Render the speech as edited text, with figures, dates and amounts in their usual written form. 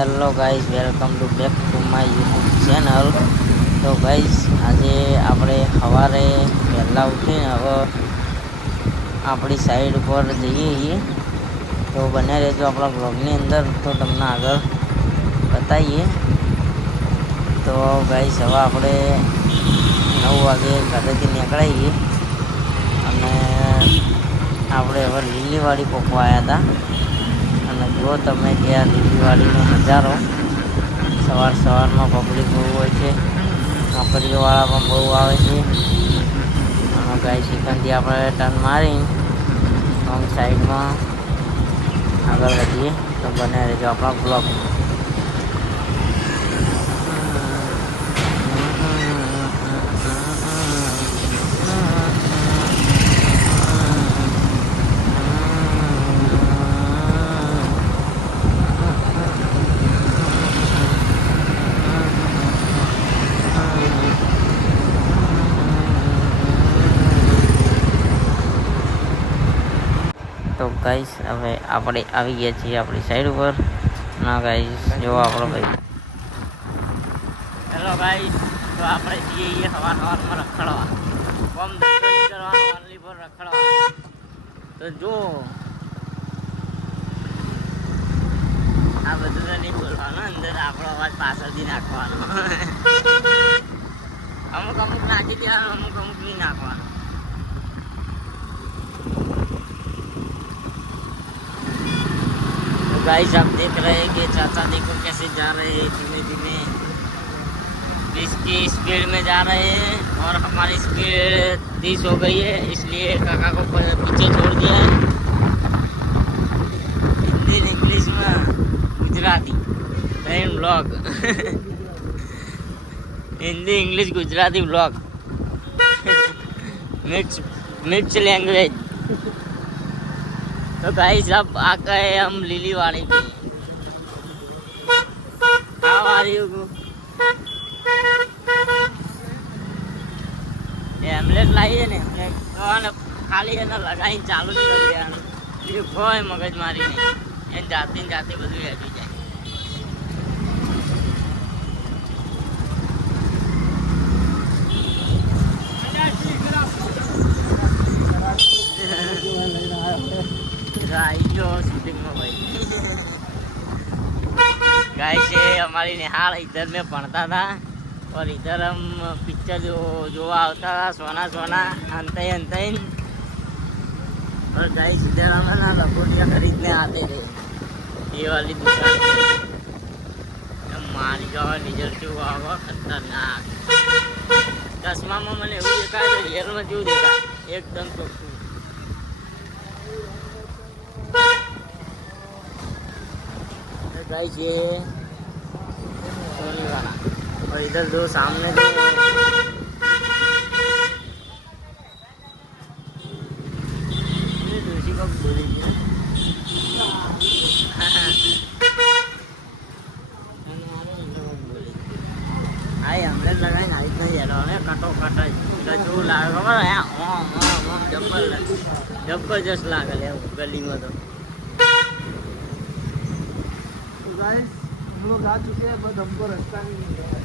Hello guys, welcome to back to my YouTube channel. તો guys, આજે આપણે સવારે વહેલા ઉઠીને હવે આપણી સાઈડ પર જઈએ છીએ. તો બને રહેજો આપણા બ્લોગની અંદર, તો તમને આગળ બતાવીએ. તો ગાઈઝ, હવે આપણે 9 વાગે ઘરેથી નીકળાઈએ અને આપણે હવે લીલીવાડી પહોંચવા આવ્યા હતા. અને જો તમે કે આ લીલીવાડીનો નજારો, સવારમાં પબ્લિક બહુ હોય છે, નોકરીઓવાળા પણ બહુ આવે છે. અને ગાય સિકનથી આપણે ટર્ન મારી રોંગ સાઈડમાં આગળ વધીએ. તો બને રહેજો આપણા બ્લોગમાં. તો ગાઈસ, હવે આપણે આવી ગયા છીએ આપણી સાઈડ ઉપર. ના ગાઈસ, જો આપણો ભાઈ. હેલો ગાઈસ, તો આપણે જઈએ સવારમાં રખડવા. કોમ ધંધો નહીં કરવાનો, ઓનલી પર રખડવા. તો જો આ બધું તો નહીં બોલવાનું, અંદર આપણો અવાજ પાછળથી નાખવાનો. અમુક નાખી દેવાનું, અમુક નહીં નાખવાનું. गाइस, आप देख रहे हैं कि चाचा देखो कैसे जा रहे हैं, धीमे धीमे 20 की स्पीड में जा रहे हैं. और हमारी स्पीड 30 हो गई है, इसलिए काका को पीछे छोड़ दिया है. हिंदी इंग्लिश में Gujarati train blog. Hindi English Gujarati blog mix language. तो गाइस, अब आ गए हम लीलीवाड़ी पे. How are you? हेमलेट लाइए ने खाली है ना, लगाई चालू नहीं कर दिया. ये कोई मगज मारी नहीं, ये जाती जाती બધું હેડી જાય. गाइस, ये हमारी निहाल इधर में पढ़ता था और इधर हम पिक्चर जो आता था, सोना सोना अंते अंते. और गाइस, इधर हम ना लखोटिया खरीदने आते थे. ये वाली दुकान मारी जाओ, रिजल्ट हुआ होगा खतरनाक. चश्मा में मैंने એવું देखा है, रियल में जो देखा एकदम तो. गाइस, ये सोनी वाला. और इधर जो सामने जो ये दूसरी को बोली आई हमने लगाई ना, इतना येलो है कटो कटा जो लागे खबर है. जबरदस्त लागल है गली में. तो गाइस, हम लोग आ चुके हैं, बस हमको रास्ता नहीं मिल रहा है.